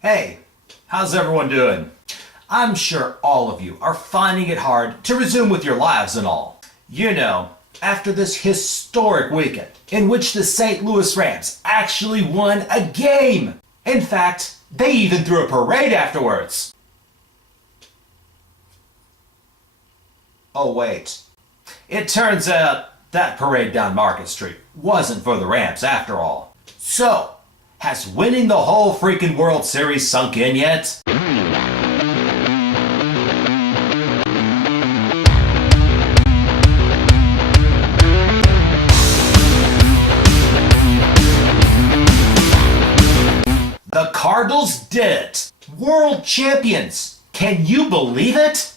Hey, how's everyone doing? I'm sure all of you are finding it hard to resume with your lives and all. You know, after this historic weekend in which the St. Louis Rams actually won a game. In fact, they even threw a parade afterwards. Oh wait, it turns out that parade down Market Street wasn't for the Rams after all. So, has winning the whole freaking World Series sunk in yet? The Cardinals did it! World champions! Can you believe it?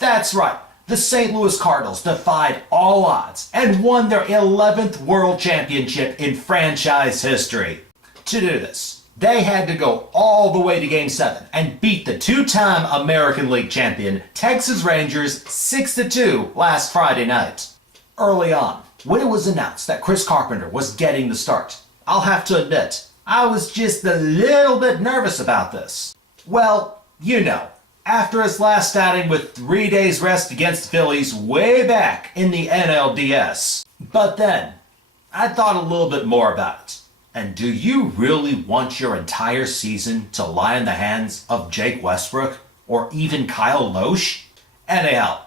That's right. The St. Louis Cardinals defied all odds and won their 11th World Championship in franchise history. To do this, they had to go all the way to Game 7 and beat the two-time American League champion Texas Rangers 6-2 last Friday night. Early on, when it was announced that Chris Carpenter was getting the start, I'll have to admit, I was just a little bit nervous about this. Well, you know, after his last outing with 3 days rest against the Phillies way back in the NLDS. But then, I thought a little bit more about it. And do you really want your entire season to lie in the hands of Jake Westbrook or even Kyle Loesch? Anyhow,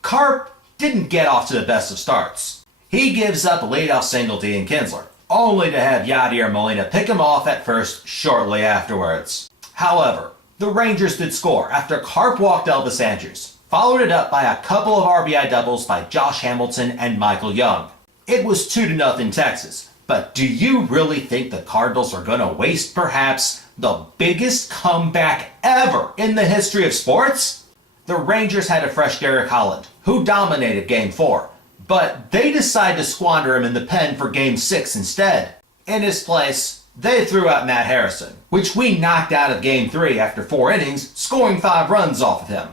Carp didn't get off to the best of starts. He gives up a leadoff single to Ian Kinsler, only to have Yadier Molina pick him off at first shortly afterwards. However, the Rangers did score after Carp walked Elvis Andrus, followed it up by a couple of RBI doubles by Josh Hamilton and Michael Young. It was 2-0 Texas, but do you really think the Cardinals are going to waste perhaps the biggest comeback ever in the history of sports? The Rangers had a fresh Derek Holland, who dominated Game 4, but they decided to squander him in the pen for Game 6 instead. In his place, they threw out Matt Harrison, which we knocked out of Game 3 after 4 innings, scoring 5 runs off of him.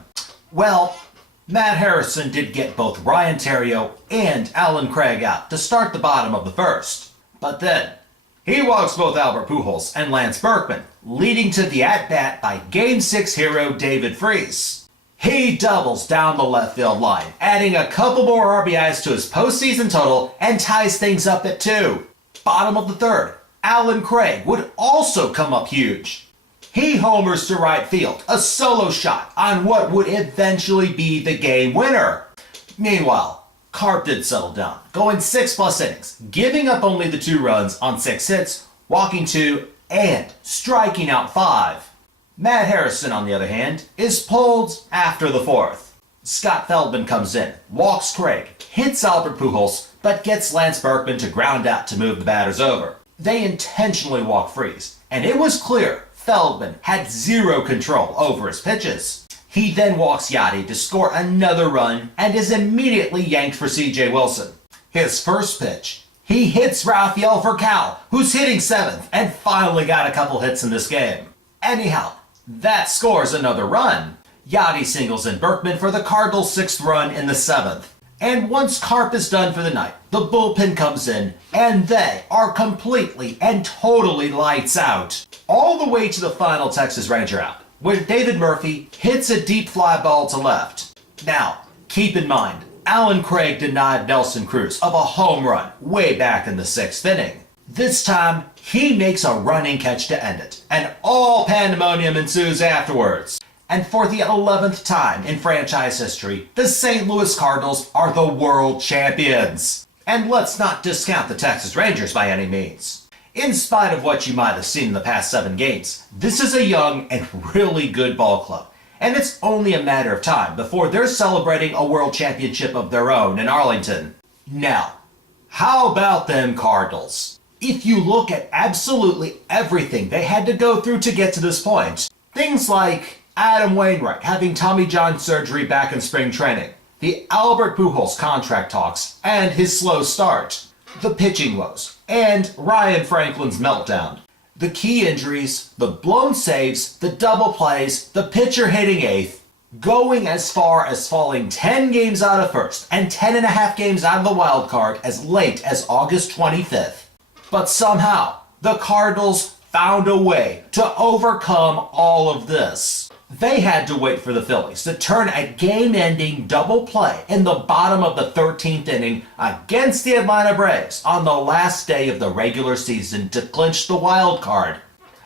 Well, Matt Harrison did get both Ryan Theriot and Alan Craig out to start the bottom of the first. But then, he walks both Albert Pujols and Lance Berkman, leading to the at-bat by Game 6 hero David Freese. He doubles down the left field line, adding a couple more RBIs to his postseason total and ties things up at 2. Bottom of the third, Alan Craig would also come up huge. He homers to right field, a solo shot on what would eventually be the game winner. Meanwhile, Carp did settle down, going 6+ innings, giving up only the 2 runs on 6 hits, walking 2, and striking out 5. Matt Harrison, on the other hand, is pulled after the 4th. Scott Feldman comes in, walks Craig, hits Albert Pujols, but gets Lance Berkman to ground out to move the batters over. They intentionally walked Freese, and it was clear Feldman had 0 control over his pitches. He then walks Yachty to score another run and is immediately yanked for C.J. Wilson. His first pitch, he hits Rafael Furcal, who's hitting 7th and finally got a couple hits in this game. Anyhow, that scores another run. Yachty singles in Berkman for the Cardinals' 6th run in the 7th. And once Carp is done for the night, the bullpen comes in, and they are completely and totally lights out. All the way to the final Texas Ranger out, where David Murphy hits a deep fly ball to left. Now, keep in mind, Alan Craig denied Nelson Cruz of a home run way back in the 6th inning. This time, he makes a running catch to end it, and all pandemonium ensues afterwards. And for the 11th time in franchise history, the St. Louis Cardinals are the world champions. And let's not discount the Texas Rangers by any means. In spite of what you might have seen in the past 7 games, this is a young and really good ball club. And it's only a matter of time before they're celebrating a world championship of their own in Arlington. Now, how about them Cardinals? If you look at absolutely everything they had to go through to get to this point, things like Adam Wainwright having Tommy John surgery back in spring training, the Albert Pujols contract talks and his slow start, the pitching woes, and Ryan Franklin's meltdown, the key injuries, the blown saves, the double plays, the pitcher hitting 8th, going as far as falling 10 games out of first and 10.5 games out of the wild card as late as August 25th. But somehow, the Cardinals found a way to overcome all of this. They had to wait for the Phillies to turn a game-ending double play in the bottom of the 13th inning against the Atlanta Braves on the last day of the regular season to clinch the wild card.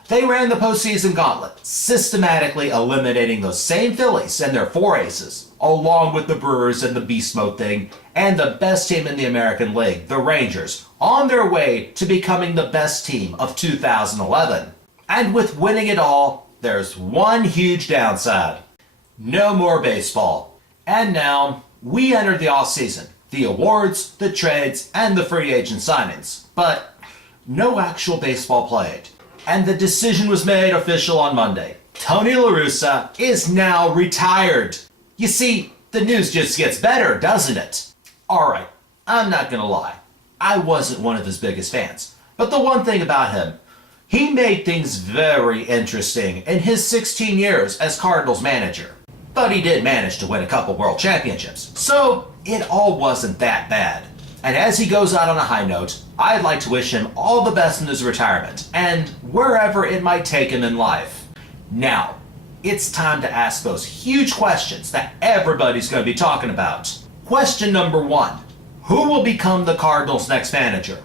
They ran the postseason gauntlet, systematically eliminating those same Phillies and their four aces, along with the Brewers and the Beast Mode thing, and the best team in the American League, the Rangers, on their way to becoming the best team of 2011. And with winning it all, there's one huge downside. No more baseball. And now, we enter the offseason. The awards, the trades, and the free agent signings. But no actual baseball played. And the decision was made official on Monday. Tony La Russa is now retired. You see, the news just gets better, doesn't it? Alright, I'm not gonna lie. I wasn't one of his biggest fans. But the one thing about him, he made things very interesting in his 16 years as Cardinals manager. But he did manage to win a couple world championships, so it all wasn't that bad. And as he goes out on a high note, I'd like to wish him all the best in his retirement, and wherever it might take him in life. Now, it's time to ask those huge questions that everybody's going to be talking about. Question number 1. Who will become the Cardinals' next manager?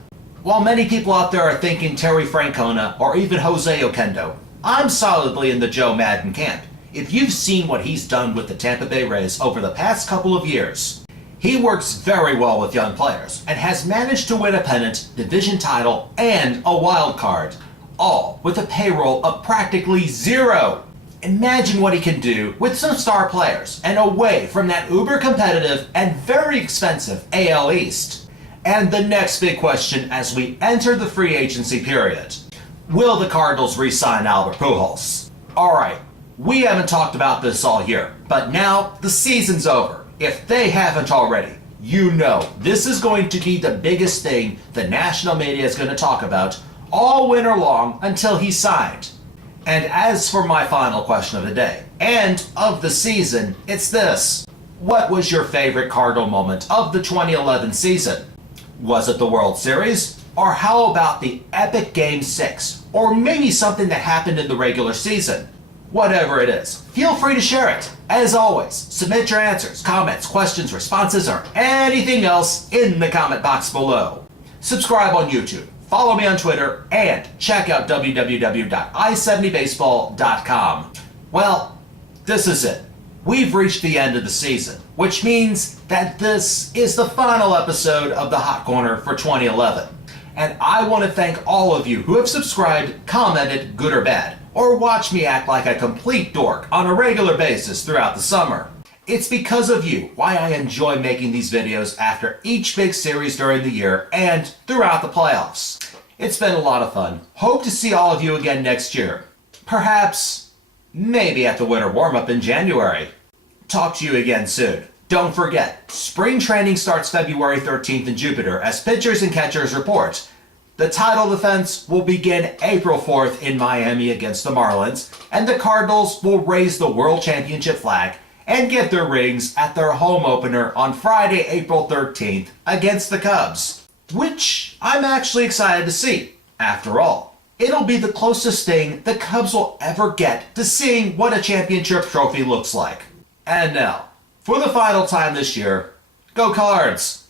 While many people out there are thinking Terry Francona or even Jose Oquendo, I'm solidly in the Joe Madden camp. If you've seen what he's done with the Tampa Bay Rays over the past couple of years, he works very well with young players and has managed to win a pennant, division title, and a wild card, all with a payroll of practically zero. Imagine what he can do with some star players and away from that uber competitive and very expensive AL East. And the next big question as we enter the free agency period. Will the Cardinals re-sign Albert Pujols? Alright, we haven't talked about this all year, but now the season's over. If they haven't already, you know this is going to be the biggest thing the national media is going to talk about all winter long until he's signed. And as for my final question of the day, and of the season, it's this. What was your favorite Cardinal moment of the 2011 season? Was it the World Series? Or how about the epic Game 6? Or maybe something that happened in the regular season? Whatever it is, feel free to share it. As always, submit your answers, comments, questions, responses, or anything else in the comment box below. Subscribe on YouTube, follow me on Twitter, and check out www.i70baseball.com. Well, this is it. We've reached the end of the season, which means that this is the final episode of the Hot Corner for 2011. And I want to thank all of you who have subscribed, commented, good or bad, or watched me act like a complete dork on a regular basis throughout the summer. It's because of you why I enjoy making these videos after each big series during the year and throughout the playoffs. It's been a lot of fun. Hope to see all of you again next year. Perhaps, maybe at the winter warm-up in January. Talk to you again soon. Don't forget, spring training starts February 13th in Jupiter as pitchers and catchers report. The title defense will begin April 4th in Miami against the Marlins, and the Cardinals will raise the World Championship flag and get their rings at their home opener on Friday, April 13th against the Cubs, which I'm actually excited to see. After all, it'll be the closest thing the Cubs will ever get to seeing what a championship trophy looks like. And now, for the final time this year, go Cards!